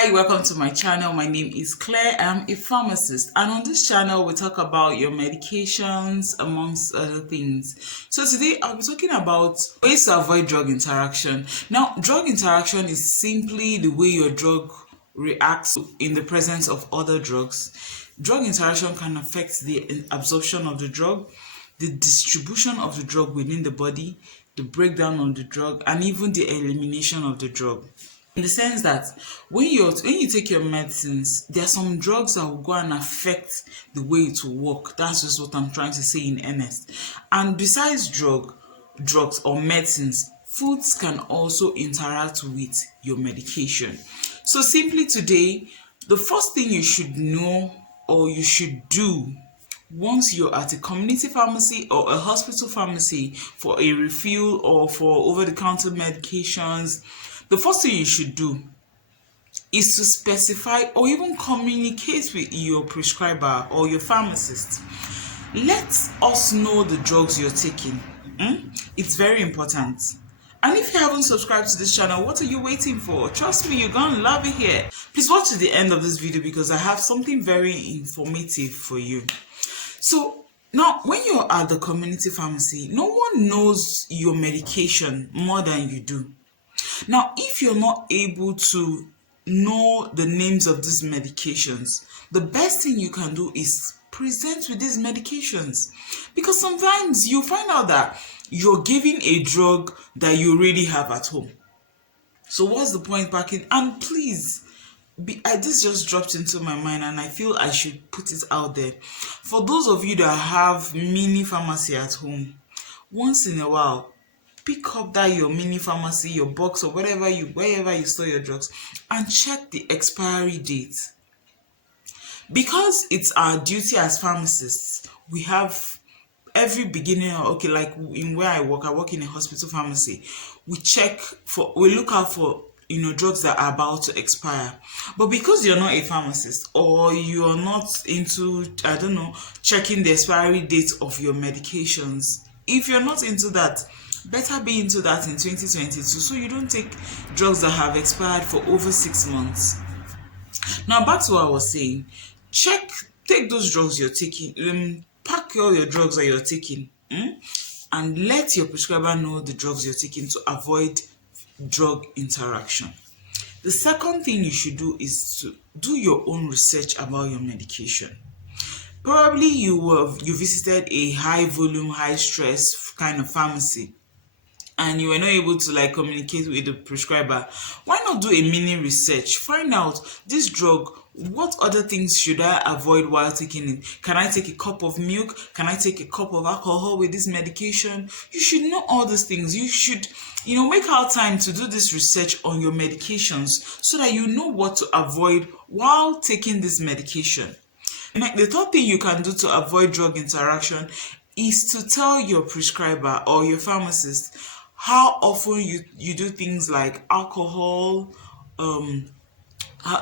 Hi, welcome to my channel. My name is Claire. I'm a pharmacist, and on this channel we talk about your medications amongst other things. So today I'll be talking about ways to avoid drug interaction. Now, drug interaction is simply the way your drug reacts in the presence of other drugs. Drug interaction can affect the absorption of the drug, the distribution of the drug within the body, the breakdown of the drug, and even the elimination of the drug. In the sense that when you take your medicines, there are some drugs that will go and affect the way it will work. That's just what I'm trying to say in earnest. And besides drugs or medicines, foods can also interact with your medication. So simply today, the first thing you should know or you should do once you're at a community pharmacy or a hospital pharmacy for a refill or for over-the-counter medications, the first thing you should do is to specify or even communicate with your prescriber or your pharmacist. Let us know the drugs you're taking. It's very important. And if you haven't subscribed to this channel, what are you waiting for? Trust me, you're gonna love it here. Please watch to the end of this video because I have something very informative for you. So now, when you're at the community pharmacy, no one knows your medication more than you do. Now, if you're not able to know the names of these medications, the best thing you can do is present with these medications. Because sometimes you find out that you're giving a drug that you already have at home. So what's the point packing? And please, this just dropped into my mind and I feel I should put it out there. For those of you that have mini pharmacy at home, once in a while, pick up that your mini pharmacy, your box or wherever you store your drugs and check the expiry date. Because it's our duty as pharmacists, we have every beginning, like in where I work in a hospital pharmacy, we look out for drugs that are about to expire. But because you're not a pharmacist or you're not into, checking the expiry date of your medications, if you're not into that, better be into that in 2022 so you don't take drugs that have expired for over 6 months. Now back to what I was saying. Take those drugs you're taking, pack all your drugs that you're taking, and let your prescriber know the drugs you're taking to avoid drug interaction. The second thing you should do is to do your own research about your medication. Probably you visited a high volume, high stress kind of pharmacy and you were not able to communicate with the prescriber. Why not do a mini research? Find out this drug, what other things should I avoid while taking it? Can I take a cup of milk? Can I take a cup of alcohol with this medication? You should know all these things. You should, make out time to do this research on your medications so that you know what to avoid while taking this medication. And the third thing you can do to avoid drug interaction is to tell your prescriber or your pharmacist how often you do things like alcohol,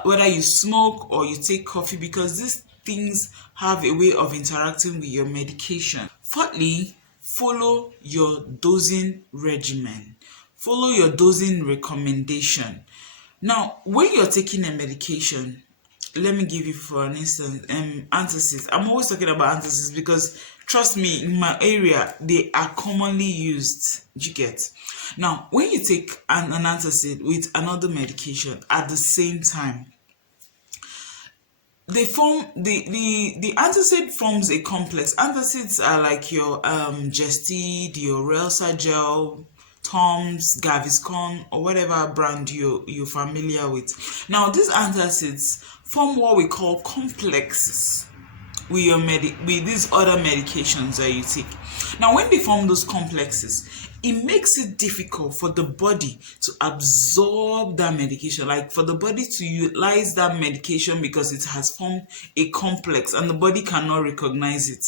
whether you smoke or you take coffee, because these things have a way of interacting with your medication. Fourthly, follow your dosing regimen. Follow your dosing recommendation. Now, when you're taking a medication, let me give you for an instance, antacids. I'm always talking about antacids because trust me, in my area, they are commonly used. You get? Now, when you take an antacid with another medication at the same time, they form the antacid forms a complex. Antacids are like your Gestid, your Relsa gel, Tom's, Gaviscon, or whatever brand you're familiar with. Now, these antacids form what we call complexes with these other medications that you take. Now, when they form those complexes, it makes it difficult for the body to absorb that medication, like for the body to utilize that medication because it has formed a complex and the body cannot recognize it.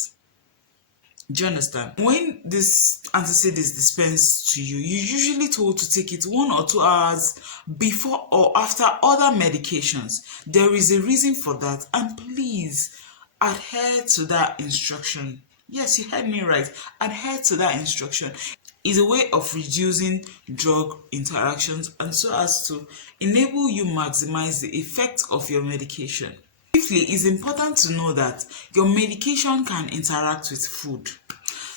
Do you understand? When this antacid is dispensed to you, you're usually told to take it 1 or 2 hours before or after other medications. There is a reason for that, and please adhere to that instruction. Yes, you heard me right. Adhere to that instruction. is a way of reducing drug interactions and so as to enable you maximize the effect of your medication. Briefly, it's important to know that your medication can interact with food.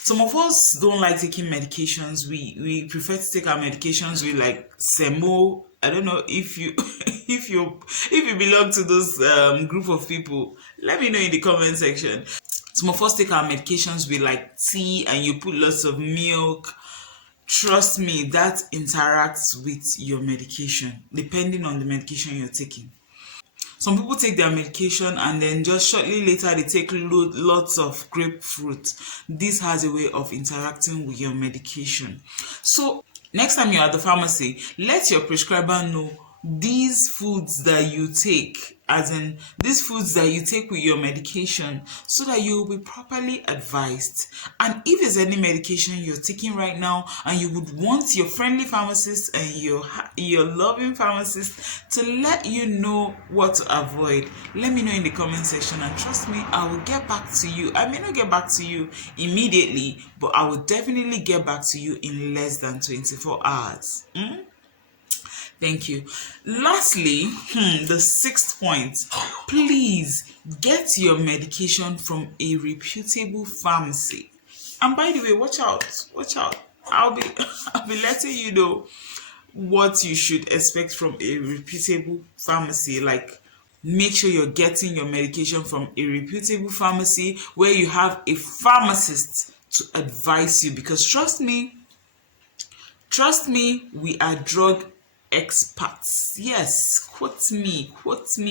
Some of us don't like taking medications. We prefer to take our medications with like semo. I don't know if you if you belong to those group of people. Let me know in the comment section. Some of us take our medications with like tea and you put lots of milk. Trust me, that interacts with your medication depending on the medication you're taking. Some people take their medication and then just shortly later they take lots of grapefruit. This has a way of interacting with your medication. So next time you're at the pharmacy, let your prescriber know these foods that you take, as in these foods that you take with your medication, so that you will be properly advised. And if there's any medication you're taking right now and you would want your friendly pharmacist and your loving pharmacist to let you know what to avoid, let me know in the comment section, and trust me, I will get back to you. I may not get back to you immediately, but I will definitely get back to you in less than 24 hours. Thank you. Lastly, the sixth point, please get your medication from a reputable pharmacy. And by the way, watch out, watch out. I'll be I'll be letting you know what you should expect from a reputable pharmacy. Like, make sure you're getting your medication from a reputable pharmacy where you have a pharmacist to advise you, because trust me, we are drug experts. Yes, quote me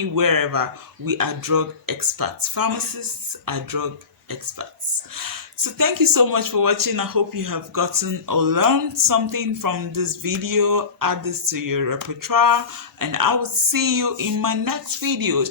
wherever. We are drug experts. Pharmacists are drug experts. So thank you so much for watching. I hope you have gotten or learned something from this video. Add this to your repertoire, and I will see you in my next video.